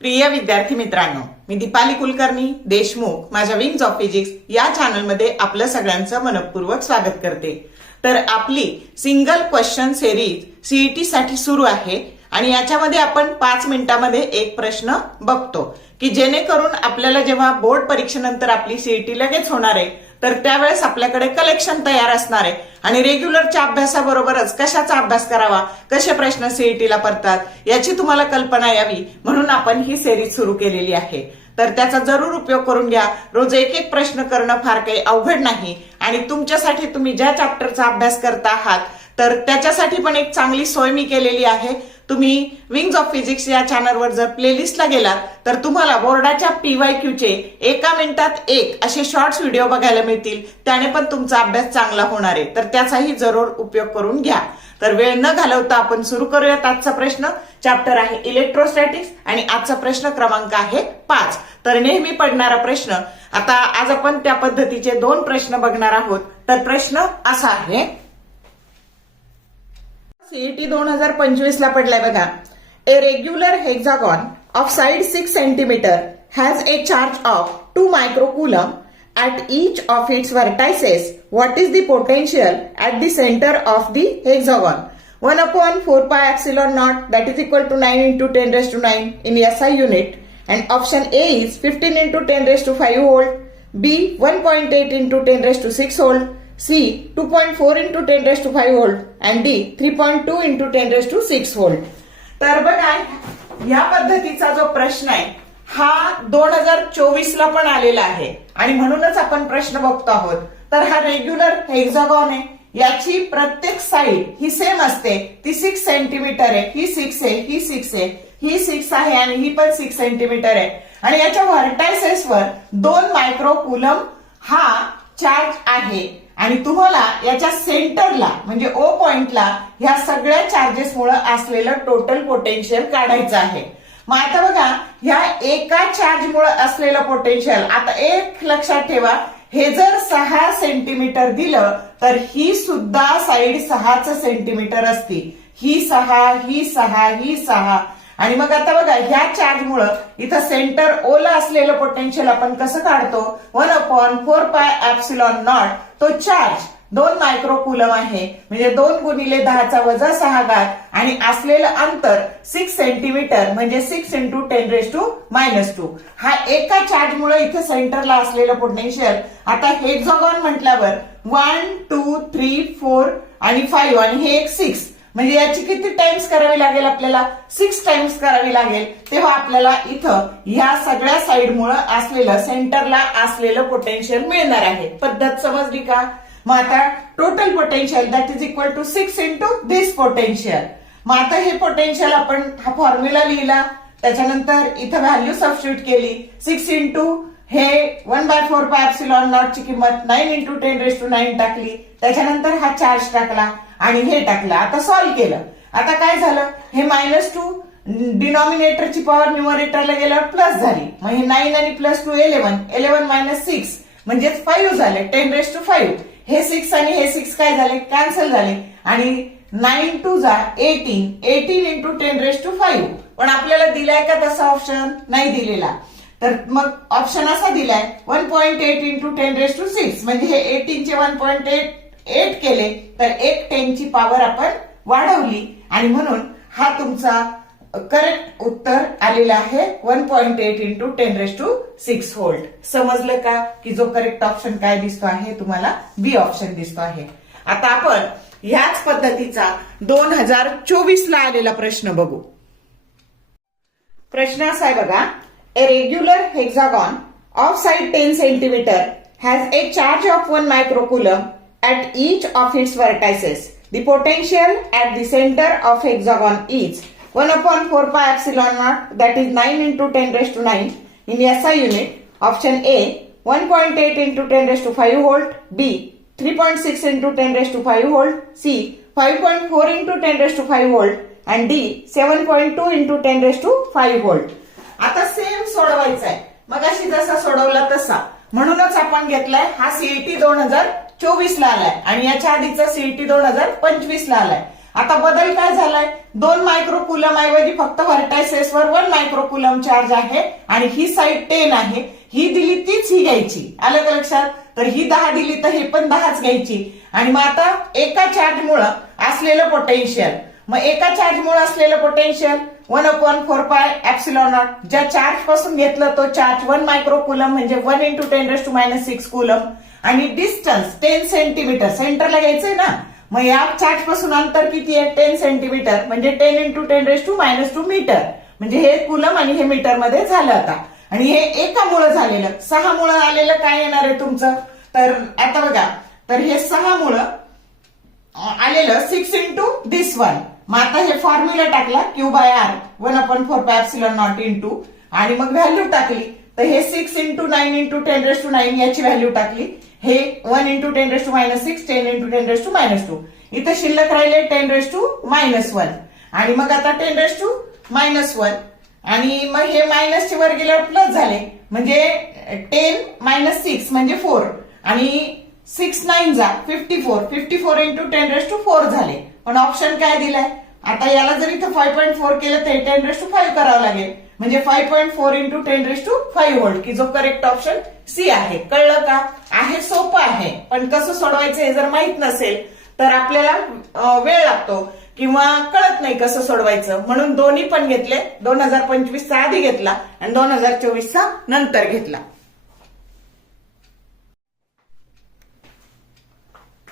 प्रिय विद्यार्थी मित्रांनो, मी दीपाली कुलकर्णी देशमुख माझ्या विंग्स ऑफ फिजिक्स या चॅनलमध्ये आपलं सगळ्यांचं मनपूर्वक स्वागत करते। तर आपली सिंगल क्वेश्चन सिरीज सीईटी साठी सुरू आहे आणि याच्यामध्ये आपण 5 मिनिटांमध्ये एक प्रश्न बघतो की जेणेकरून आपल्याला जेव्हा बोर्ड परीक्षेनंतर आपली सीईटी लगेच होणार आहे तर त्यावेळेस आपल्याकडे कलेक्शन तयार असणार आहे आणि रेग्युलरच्या अभ्यासाबरोबरच कशाचा अभ्यास करावा, कसे प्रश्न सीईटीला पडतात याची तुम्हाला कल्पना यावी म्हणून आपण ही सिरीज सुरू केलेली आहे। तर त्याचा जरूर उपयोग करून घ्या। रोज एक एक प्रश्न करणं फार काही अवघड नाही आणि तुमच्यासाठी तुम्ही ज्या चॅप्टरचा अभ्यास करता आहात तर त्याच्यासाठी पण एक चांगली सोय मी केलेली आहे। तुम्ही विंग्स ऑफ फिजिक्स या चॅनलवर जर प्लेलिस्टला गेलात तर तुम्हाला बोर्डाच्या पीवायक्यूचे एका मिनिटात एक असे शॉर्ट्स व्हिडिओ बघायला मिळतील, त्याने पण तुमचा अभ्यास चांगला होणार आहे। तर त्याचाही जरूर उपयोग करून घ्या। तर वेळ न घालवता आपण सुरू करूयात आजचा प्रश्न। चॅप्टर आहे इलेक्ट्रोस्टॅटिक्स आणि आजचा प्रश्न क्रमांक आहे 5। तर नेहमी पडणारा प्रश्न, आता आज आपण त्या पद्धतीचे 2 प्रश्न बघणार आहोत। तर प्रश्न असा आहे, सीईटी 2025 ला पडलाय बघा। ए regular hexagon of side 6 centimetre has a charge of 2 मायक्रोकुलम at each of its vertices. What is the potential at the center of the hexagon? 1 upon 4 pi epsilon naught, that is equal to 9 into 10 raised to 9 in SI unit. And option A is 15 into 10 raised to 5 volt, B 1.8 into 10 raised to 6 volt, C 2.4 into 10 raised to 5 volt, and D 3.2 into 10 raised to 6 volt. तर बघा या पद्धतीचा जो प्रश्न आहे हा 2024 ला पण आलेला आहे आणि म्हणूनच आपण प्रश्न बघतो आहोत। तर हा रेग्युलर हेक्सागॉन आहे, याची प्रत्येक साइड ही सेम असते, ती 6 सेंटीमीटर आहे, ही 6 आहे, ही 6 आहे, ही 6 आहे आणि ही पण 6 सेंटीमीटर आहे आणि याच्या व्हर्टायसेसवर 2 मायक्रोकुलम हा चार्ज आहे आणि तुम्हाला याच्या सेंटरला म्हणजे ओ पॉइंटला ह्या सगळ्या चार्जेसमुळे असलेलं टोटल पोटेन्शियल काढायचं आहे। मग आता बघा ह्या एका चार्जमुळे असलेलं पोटेन्शियल, आता एक लक्षात ठेवा, हे जर 6 सेंटीमीटर दिलं तर ही सुद्धा साइड 6 सेंटीमीटर असती, ही 6, ही 6, ही 6 आणि मग आता बघा ह्या चार्जमुळे इथं सेंटर ओला असलेलं पोटेन्शियल आपण कसं काढतो, 1 upon 4 pi epsilon naught, तो चार्ज 2 मायक्रोकुलम आहे म्हणजे 2 गुणिले 10⁻⁶ आणि असलेलं अंतर 6 सेंटीमीटर म्हणजे 6 into 10 raised to -2। हा एका चार्जमुळे इथे सेंटरला असलेलं पोटेन्शियल। आता हेक्सागॉन म्हटल्यावर 1 2 3 4 आणि 5 आणि हे एक 6 म्हणजे याची किती टाइम्स करावी लागेल, आपल्याला 6 टाइम्स करावी लागेल, तेव्हा आपल्याला इथं ह्या सगळ्या साइडमुळे असलेलं सेंटरला असलेलं पोटेन्शियल मिळणार आहे। पद्धत समजली का? मग आता total potential that is equal to 6 into this potential. मग आता हे पोटेन्शियल आपण हा फॉर्म्युला लिहिला, त्याच्यानंतर इथं व्हॅल्यू सबस्टिट्यूट केली, 6 into हे 1/4 pi epsilon naught ची किंमत 9 into 10 raised to 9 टाकली, त्याच्यानंतर हा चार्ज टाकला आणि हे टाकलं। आता सॉल्व्ह केलं, आता काय झालं, हे -2 डिनॉमिनेटरची पॉवर न्यूमरेटरला गेल्यावर प्लस झाली, मग हे 9 आणि +2 11, 11 - 6 म्हणजे 5 झाले, 10 raised to 5, हे 6 आणि हे 6 काय झाले, कॅन्सल झाले आणि 9 2 जा 18, 18 into 10 raised to 5। पण आपल्याला दिलाय का तसा ऑप्शन? नाही दिलेला। तर मग ऑप्शन असा दिलाय 1.8 into 10 raised to 6 म्हणजे हे 18 चे 1.8 केले तर एक 10 ची पॉवर आपण वाढवली आणि म्हणून हा तुमचा करेक्ट उत्तर आलेला आहे 1.8 into 10 raised to 6 व्होल्ट। समजलं का की जो करेक्ट ऑप्शन काय दिसतो आहे, तुम्हाला बी ऑप्शन दिसतो आहे। आता आपण ह्याच पद्धतीचा 2024 ला आलेला प्रश्न बघू। प्रश्न असा आहे बघा, ए regular hexagon of side 10 centimetre has a charge of 1 मायक्रोकुलम at each of its vertices. The potential at the center of hexagon is 1 upon 4 pi epsilon naught, that is 9 into 10 raised to 9 in SI unit. Option A 1.8 into 10 raised to 5 volt, B 3.6 into 10 raised to 5 volt, C 5.4 into 10 raised to 5 volt and D 7.2 into 10 raised to 5 volt. आता same सोडवायचा आहे, मगाशी जसा सोडवला तसा, म्हणूनच आपण घेतलाय हा सीईटी 2024 ला आलाय आणि याच्या आधीचा सीईटी 2025 ला आलाय। आता बदल काय झालाय, 2 मायक्रोकुलम ऐवजी फक्त व्हर्टायसेसवर 1 मायक्रोकुलम चार्ज आहे आणि ही साईड 10 आहे. ही दिली तीच ही घ्यायची. आलं का लक्षात? तर ही 10 दिली तर हे पण 10च घ्यायची. आणि मग आता एका चार्जमुळे असलेलं पोटेन्शियल, मग एका चार्जमुळे असलेलं पोटेन्शियल 1/4 पाय एप्सिलॉन नॉट. ज्या चार्ज पासून घेतलं तो चार्ज 1 मायक्रोकुलम म्हणजे 1 × 10⁻⁻6 कुलम. आणि डिस्टन्स 10 सेंटीमीटर, सेंटरला घ्यायचंय ना. मग या चार्ज पासून अंतर किती आहे, 10 सेंटीमीटर म्हणजे 10 × 10⁻⁻2 मीटर. म्हणजे हे कुलम आणि हे मीटर मध्ये झालं आता. आणि हे एकामुळे झालेलं, 6 मुळे आलेलं काय येणार आहे तुमचं, तर आता बघा, तर हे 6 मुळे आलेलं 6 × this 1. मग आता हे फॉर्म्युला टाकला Q/R 1/4 pi epsilon not into, आणि मग व्हॅल्यू टाकली. तर हे 6 × 9 × 10⁻9 याची व्हॅल्यू टाकली. हे 1 × 10⁻6 10 × 10⁻2. इथं शिल्लक राहिले 10⁻1. आणि मग आता 10⁻1 आणि मग हे मायनसचे वर गेल्यावर प्लस झाले, म्हणजे 10 - 6 म्हणजे 4. आणि 6 9 जा 54, 54 × 10⁻4 झाले. पण ऑप्शन काय दिलाय, आता याला जर इथं 5.4 केलं तर 10⁻5 करावं लागेल. म्हणजे 5.4 × 10⁻5 व्होल्ट, की जो करेक्ट ऑप्शन सी आहे. कळलं का? आहे, सोपं आहे. पण कसं सोडवायचं हे जर माहित नसेल तर आपल्याला वेळ लागतो किंवा कळत नाही कसं सोडवायचं. म्हणून दोन्ही पण घेतले. 2025चा आधी घेतला आणि 2024चा नंतर घेतला.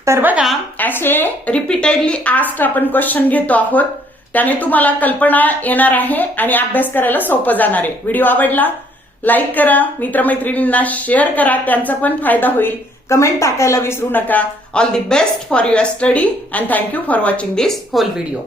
तर बघा, असे रिपीटेडली आस्क्ड आपण क्वेश्चन घेतो आहोत. त्याने तुम्हाला कल्पना येणार आहे आणि अभ्यास करायला सोपं जाणार आहे. व्हिडिओ आवडला लाईक करा, मित्रमैत्रिणींना शेअर करा, त्यांचा पण फायदा होईल. कमेंट टाकायला विसरू नका. All the best for your study and thank you for watching this whole video.